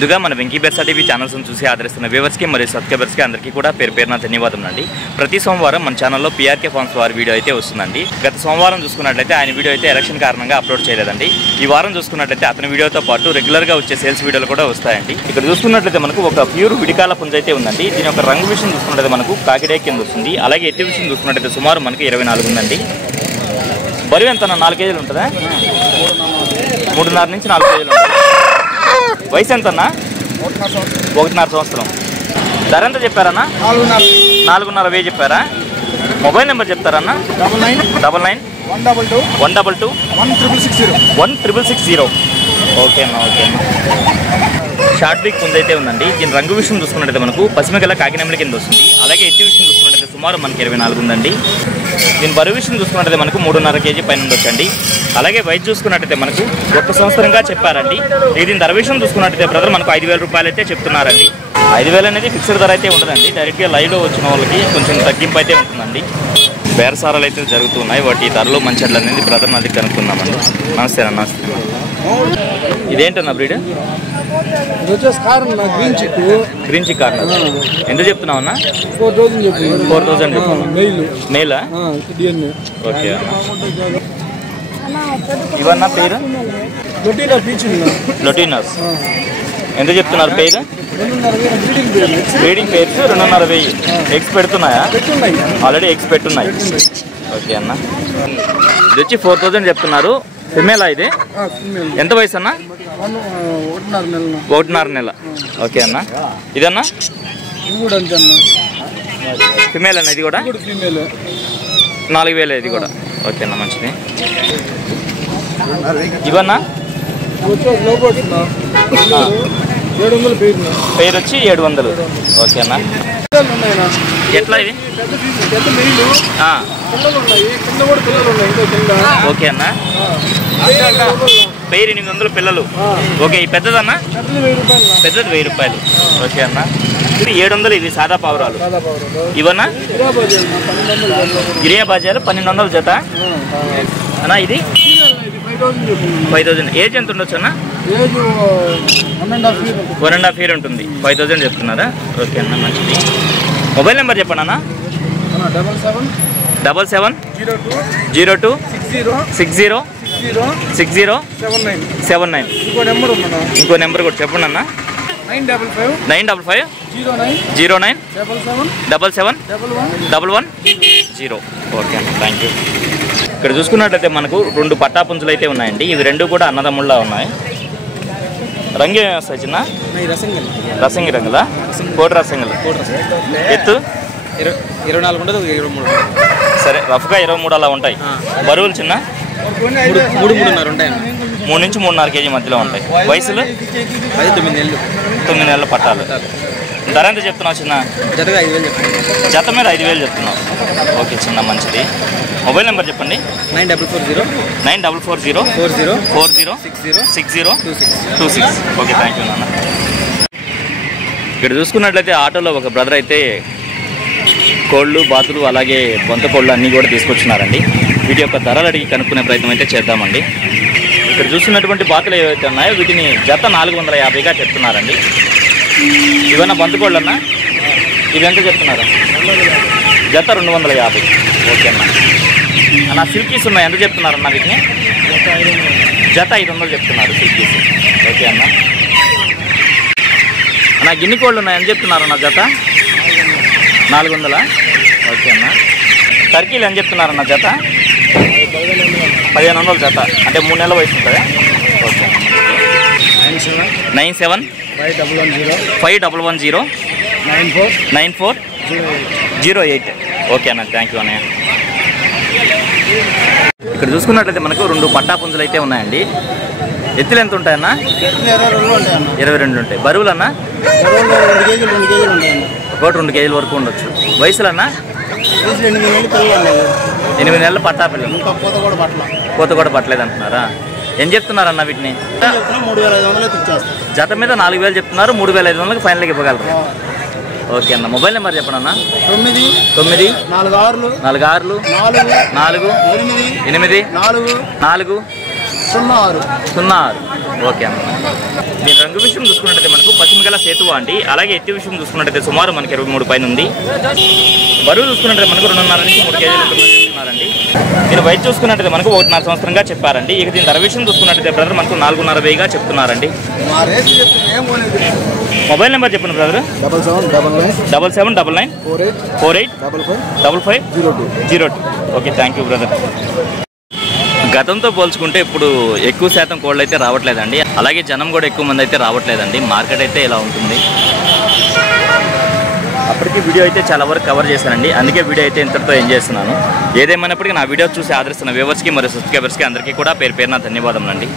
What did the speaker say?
ముందుగా మన Venky బెర్సా TV channels చూసి ఆదరిస్తున్న వ్యూవర్స్కి మరియు సబ్స్క్రైబర్స్కి అందరికీ కూడా పేరు పేరున ధన్యవాదం అండి. ప్రతి సోమవారం మన ఛానల్లో పీఆర్కే ఫార్మ్స్ వారి వీడియో అయితే వస్తుందండి. గత సోమవారం చూసుకున్నట్లయితే ఆయన వీడియో అయితే ఎలక్షన్ కారణంగా అప్లోడ్ చేయలేదండి. ఈ వారం చూసుకున్నట్లయితే అతని వీడియోతో పాటు రెగ్యులర్గా వచ్చే సేల్స్ వీడియోలు కూడా వస్తాయండి. ఇక్కడ చూసుకున్నట్లయితే మనకు ఒక ప్యూర్ విడికాల పుంజ అయితే ఉందండి. దీని యొక్క రంగు విషయం చూసుకున్నట్లయితే మనకు కాకిడే కింద వస్తుంది. అలాగే ఎత్తి విషయం చూసుకున్నట్లయితే సుమారు మనకి 24 ఉందండి. బరువు ఎంత 4 కేజీలు ఉంటుందా? 3.5 నుంచి 4 కేజీలు ఉంటుంది. వయసు ఎంతన్నా? 1.5 సంవత్సరం. ధర ఎంత చెప్పారన్నా? 4.5 చెప్పారా? మొబైల్ నెంబర్ చెప్తారన్నా? 9912216660. ఓకే అన్న, ఓకే అన్న. షార్ట్ బిగ్ పుంజ అయితే ఉందండి. దీని రంగు విషయం చూసుకున్నట్టయితే మనకు పశ్చిమగల కాకినెమ్మల కింద వస్తుంది. అలాగే ఎత్తి విషయం చూసుకున్నట్టయితే సుమారు మనకి 24 ఉందండి. దీని బరువు విషయం చూసుకున్నట్టయితే మనకు 3.5 కేజీ పైన ఉండొచ్చండి. అలాగే వయసు చూసుకున్నట్టయితే మనకు 1 సంవత్సరంగా చెప్పారండి. దీని ధర విషయం చూసుకున్నట్టయితే బ్రదర్ మనకు 5,000 రూపాయలు అయితే చెప్తున్నారండి. 5,000 అనేది ఫిక్స్డ్ ధర అయితే ఉండదండి. డైరెక్ట్గా లైవ్లో వచ్చిన వాళ్ళకి కొంచెం తగ్గింపు అయితే ఉంటుందండి. బేరసారాలు అయితే జరుగుతున్నాయి. వాటి ధరలు మంచి అనేది బ్రదర్ అది కనుక్కుందామండి. నమస్తే అన్న. ఇదేంటన్నా బ్రీడ్? గ్రీన్ చిక్ కార్నర్. ఎంత చెప్తున్నావు అన్న? 4,000 మేలా? ఓకే అన్న. ఇవన్న పేరు? లొటీనస్. ఎంత చెప్తున్నారు పేరు? Breeding pairs 2,500. ఎగ్స్ పెడుతున్నాయా? ఆల్రెడీ ఎగ్స్ పెట్టున్నాయి. ఓకే అన్న. ఇది వచ్చి 4,000 చెప్తున్నారు. ఫిమేలా ఇది? ఎంత వయసు అన్న? 1.5 నెల. ఓకే అన్న. ఇదన్నా ఫిమేల్ అన్న? ఇది కూడా 4,000 ఇది కూడా. ఓకే అన్న, మంచిది. ఇవన్నా పేరు వచ్చి 700. ఓకే అన్న. ఎట్లా ఇది? ఓకే అన్న. పేరు 800 పిల్లలు. ఓకే. ఈ పెద్దదన్నా? పెద్దది 1000 రూపాయలు. ఓకే అన్న. ఇది 700. ఇది సాదా పావురాలు. ఇవన్నా గిరియా బాజాలు 1,200 జత అన్నా. ఇది 5,000. ఏజ్ ఎంత ఉండొచ్చు అన్న? 1.5 year ఉంటుంది. 5,000 చెప్తున్నారా? ఓకే అన్న, మంచిది. మొబైల్ నెంబర్ చెప్పండి అన్న. 7760606079. ఇంకో నెంబర్ కూడా చెప్పండి అన్న. 95509771110. ఓకే అన్న, థ్యాంక్ యూ. ఇక్కడ చూసుకున్నట్లయితే మనకు 2 పట్టా పుంజులు అయితే ఉన్నాయండి. ఇవి 2 కూడా అన్నదమ్ముళ్ళ ఉన్నాయి. రంగు వస్తాయి చిన్న? రసంగి రంగులా? కోటి రసంగులు. ఎత్తు 24 ఉండదు, 23. సరే, రఫ్గా 23 అలా ఉంటాయి. బరువులు చిన్న 3.5 ఉంటాయి. 3 నుంచి 3.5 కేజీ మధ్యలో ఉంటాయి. వయసులు 9 నెలల పట్టాలు. ధర ఎంత చెప్తున్నావు చిన్న? జత మీద 5,000 చెప్తున్నావు. ఓకే చిన్న, మంచిది. మొబైల్ నెంబర్ చెప్పండి. 9440406026. ఓకే, థ్యాంక్ యూ నాన్న. ఇక్కడ చూసుకున్నట్లయితే ఆటోలో ఒక బ్రదర్ అయితే కోళ్ళు, బాతులు, అలాగే బొంత కోళ్ళు అన్నీ కూడా తీసుకొచ్చినారండి. వీటి యొక్క ధరలు అడిగి కనుక్కునే ప్రయత్నం అయితే చేద్దామండి. ఇక్కడ చూస్తున్నటువంటి బాతులు ఏవైతే ఉన్నాయో వీటిని జత 450గా చెప్తున్నారండి. ఇవన్నా బొంత కోళ్ళు అన్నా? ఇవి ఎంత చెప్తున్నారు? జత 250. ఓకే అన్న. అన్న సిల్కీస్ ఉన్నాయి, ఎంత చెప్తున్నారన్న వీటిని? జత 500 చెప్తున్నారు సిల్కీస్. ఓకే అన్న. అన్న గిన్నె కోళ్ళు ఉన్నాయి, ఎంత చెప్తున్నారన్న జత? 400. ఓకే అన్న. టర్కీలు ఎంత చెప్తున్నారన్న జత? 1,500 జత. అంటే 3 నెలల వయసు ఉంటుందా? ఓకే. 9751109408. ఓకే అన్న, థ్యాంక్ యూ అన్నయ్య. ఇక్కడ చూసుకున్నట్లయితే మనకు 2 పట్టా పుంజులు అయితే ఉన్నాయండి. ఎత్తులు ఎంత ఉంటాయన్న? 22 ఉంటాయి. బరువులు అన్న? 2 కేజీల వరకు ఉండొచ్చు. వయసులు అన్న? 8 నెలల పట్టా పిల్లలు. కోత కూడా పట్టలేదు అంటున్నారా? ఏం చెప్తున్నారన్న వీటిని? జత మీద 4,000 చెప్తున్నారు. 3,500కి ఫైనల్గా ఇవ్వగలరు. ఓకే అన్న. మొబైల్ నెంబర్ చెప్పండి అన్న. 946444804 ఓకే అన్న. దీని రంగు విషయం చూసుకున్నట్టయితే మనకు పశ్చిమగల సేతువ అండి. అలాగే ఎత్తి విషయం చూసుకున్నట్టయితే సుమారు మనకి 23 పైన ఉంది. బరువు చూసుకున్నట్టయితే మనకు 2.5 నుంచి 3 కేజీలు ఉంటుందని చెప్తున్నారండి. దీని వయసు చూసుకున్నట్టయితే మనకు 1.5 సంవత్సరంగా చెప్పారండి. ఇక దీని ధర విషయం చూసుకున్నట్టయితే బ్రదర్ మనకు 4.5 చెప్తున్నారండి. మొబైల్ నెంబర్ చెప్పండి brother. 7799 48 55 02. Okay, thank you brother. గతంతో పోల్చుకుంటే ఇప్పుడు ఎక్కువ శాతం కోళ్ళు అయితే రావట్లేదండి. అలాగే జనం కూడా ఎక్కువ మంది అయితే రావట్లేదండి. మార్కెట్ అయితే ఇలా ఉంటుంది. అప్పటికి వీడియో అయితే చాలా వరకు కవర్ చేశానండి. అందుకే వీడియో అయితే ఇంతటితో ఎంజాయ్ చేస్తున్నాను. ఏదేమైనప్పటికీ నా వీడియో చూసి ఆదరిస్తున్న వ్యూవర్స్కి మరియు సబ్స్క్రైబర్స్కి అందరికీ కూడా పేరు పేరున ధన్యవాదములండి.